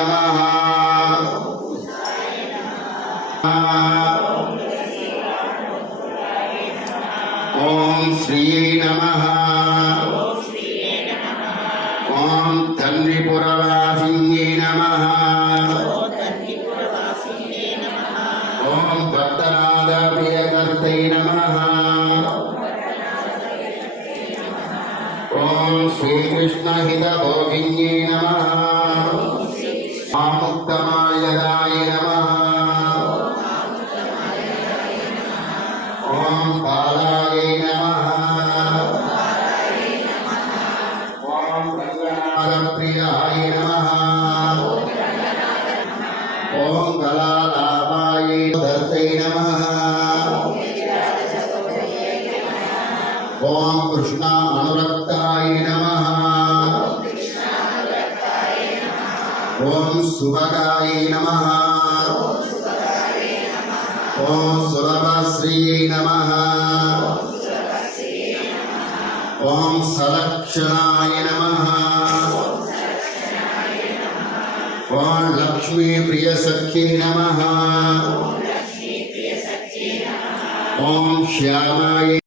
नमः ओम श्री नमः ओम तन्निपुरवासिन्ये नमः ओम भक्तनाथप्रियकर्त्रे नमः ओम श्रीकृष्णहितभोगिन्ये नमः आमुक्तमायदाय नमः ओम बालाय नमः ओम रंगनाथप्रियाय नमः ओम गलालाभाय धर्ते नमः ओम कृष्ण अनुरक्ताय नमः ओम सुभगाय नमः ओम सुलभश्रिये नमः ओम सलक्षणाय नमः ओम लक्ष्मी प्रियसख्ये नमः ओम श्यामाय